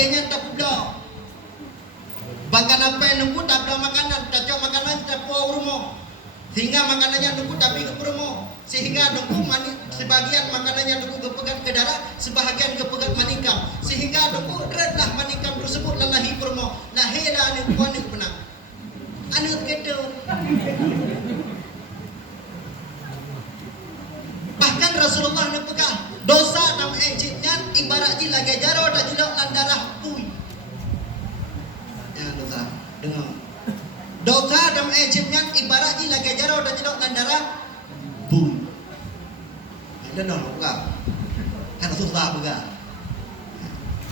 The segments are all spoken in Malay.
Habisnya tak pula. Bahkan apa yang nunggu tak ada makanan, tak cok makanan tak puas rumah. Sehingga makanannya nunggu tapi ke rumah. Sehingga nunggu sebagian makanannya nunggu kepegat ke darah, sebahagian kepegat manikam. Sehingga nunggu redlah manikam tersebut lalahi rumah. Lahirlah anu puan yang benar. Anu gitu. Bahkan Rasulullah nepekah dosa nam ejitnya ibarat lagi jaro dan juga landarah bui. Ya dosa, dengar. Dosa nam ejitnya ibarat lagi jaro dan juga landarah bui. Ada nol bukan? Kan susah bukan?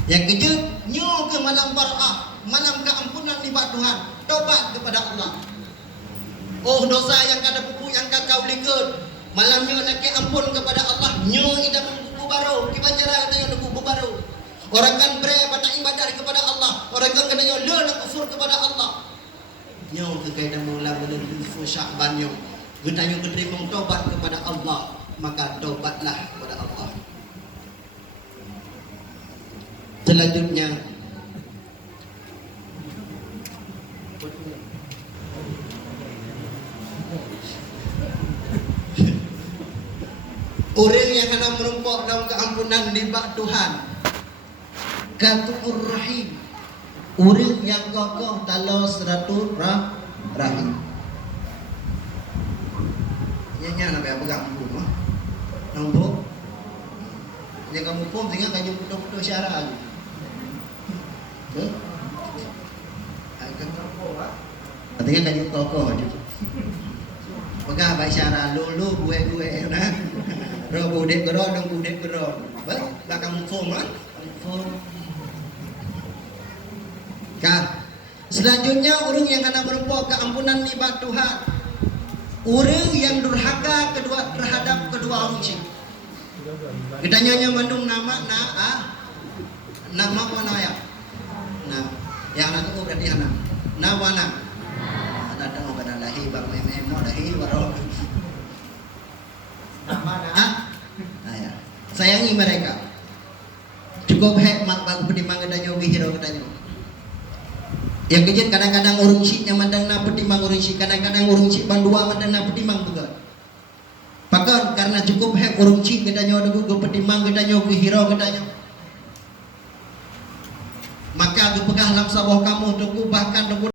Yang kejut nyo ke malam barah, malam keampunan di Tuhan, tobat kepada Allah. Oh dosa yang kada buku yang kau likut. Malamnya laki ampun kepada Allah. Nyo ida buku baru. Kibacara katanya buku baru. Orang kan bre pada ibadah kepada Allah. Orang kan katanya le nak kufur kepada Allah. Nyo kekaitan mula menuju Sya'ban nyo. Getanya keterima tobat kepada Allah, maka tobatlah kepada Allah. Selanjutnya orang yang akan merumpok dalam keampunan di bak Tuhan, Ghafur Rahim, orang yang kokoh talo seratul rahim. Nyanyi nak pegang buku mah, nombor. Yang kamu pun tinggal kaji putus-putus syarah. Betul? Akan kokoh, tinggal kaji kokoh je. Pegang baik syarah lulu gue nah. Ro budek gero dong budek gero. Baik, belakang phone kan? Phone. Selanjutnya orang yang kena merumpok keampunan ibadah Tuhan. Orang yang durhaka terhadap kedua orang cik. Kita nyanyi mandung nama nama mana ya? Nah, yang anak itu berarti anak. Nawana. Ada mau pada lahi bang mau lahi warok. Nama ya. Sayangi mereka. Cukup hikmat bang pertimbang katanya hero katanya. Yang kejut kadang-kadang urung si yang mandang na pertimbang urung si, kadang-kadang urung si bandua mandang na pertimbang juga. Bahkan karena cukup hek urung si katanya ada gue pertimbang katanya ke hero katanya. Maka gue pegah dalam sabah kamu tunggu bahkan tunggu